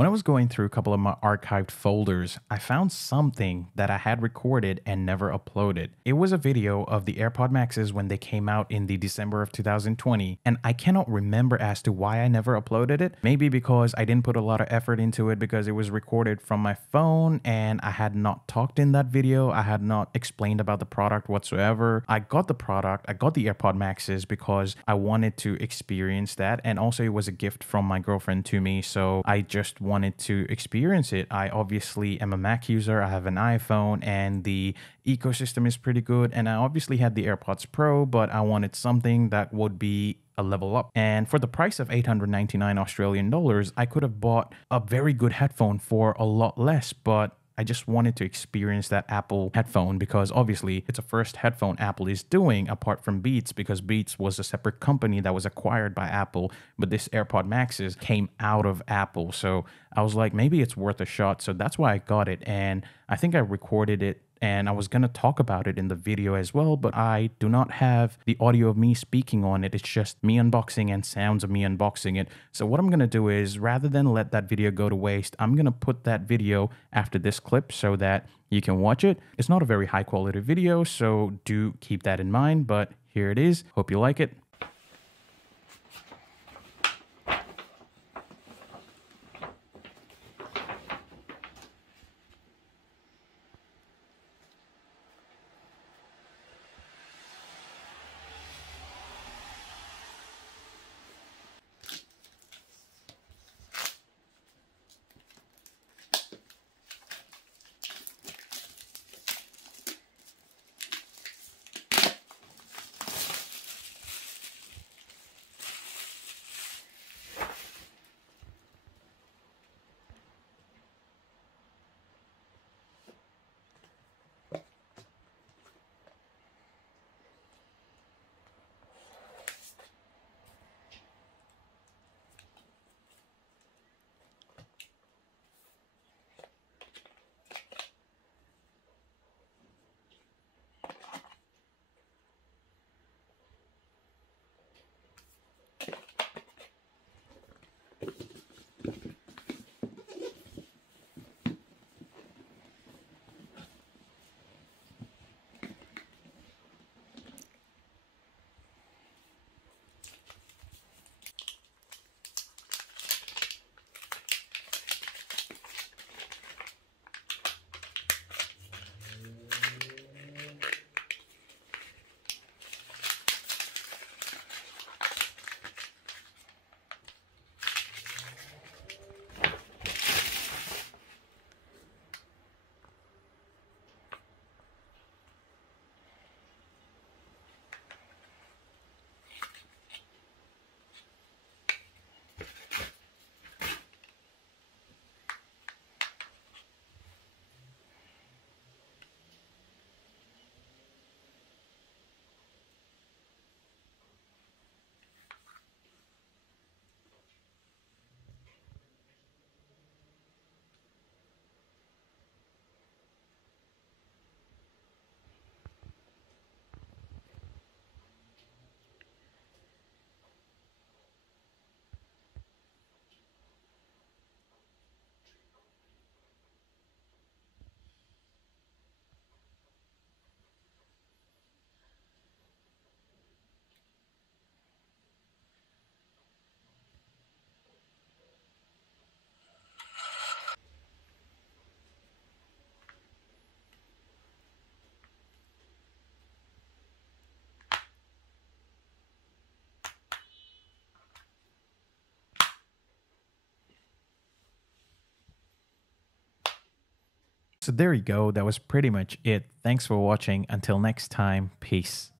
When I was going through a couple of my archived folders, I found something that I had recorded and never uploaded. It was a video of the AirPod Maxes when they came out in the December of 2020, and I cannot remember as to why I never uploaded it. Maybe because I didn't put a lot of effort into it because it was recorded from my phone and I had not talked in that video. I had not explained about the product whatsoever. I got the product, I got the AirPod Maxes because I wanted to experience that, and also it was a gift from my girlfriend to me, so I just wanted to experience it. I obviously am a Mac user, I have an iPhone, and the ecosystem is pretty good, and I obviously had the AirPods Pro, but I wanted something that would be a level up. And for the price of 899 Australian dollars, I could have bought a very good headphone for a lot less, but I just wanted to experience that Apple headphone because obviously it's the first headphone Apple is doing apart from Beats, because Beats was a separate company that was acquired by Apple, but this AirPod Maxes came out of Apple. So I was like, maybe it's worth a shot. So that's why I got it. And I think I recorded it and I was going to talk about it in the video as well, but I do not have the audio of me speaking on it. It's just me unboxing and sounds of me unboxing it. So what I'm going to do is, rather than let that video go to waste, I'm going to put that video after this clip so that you can watch it. It's not a very high quality video, so do keep that in mind, but here it is. Hope you like it. So there you go. That was pretty much it. Thanks for watching. Until next time, peace.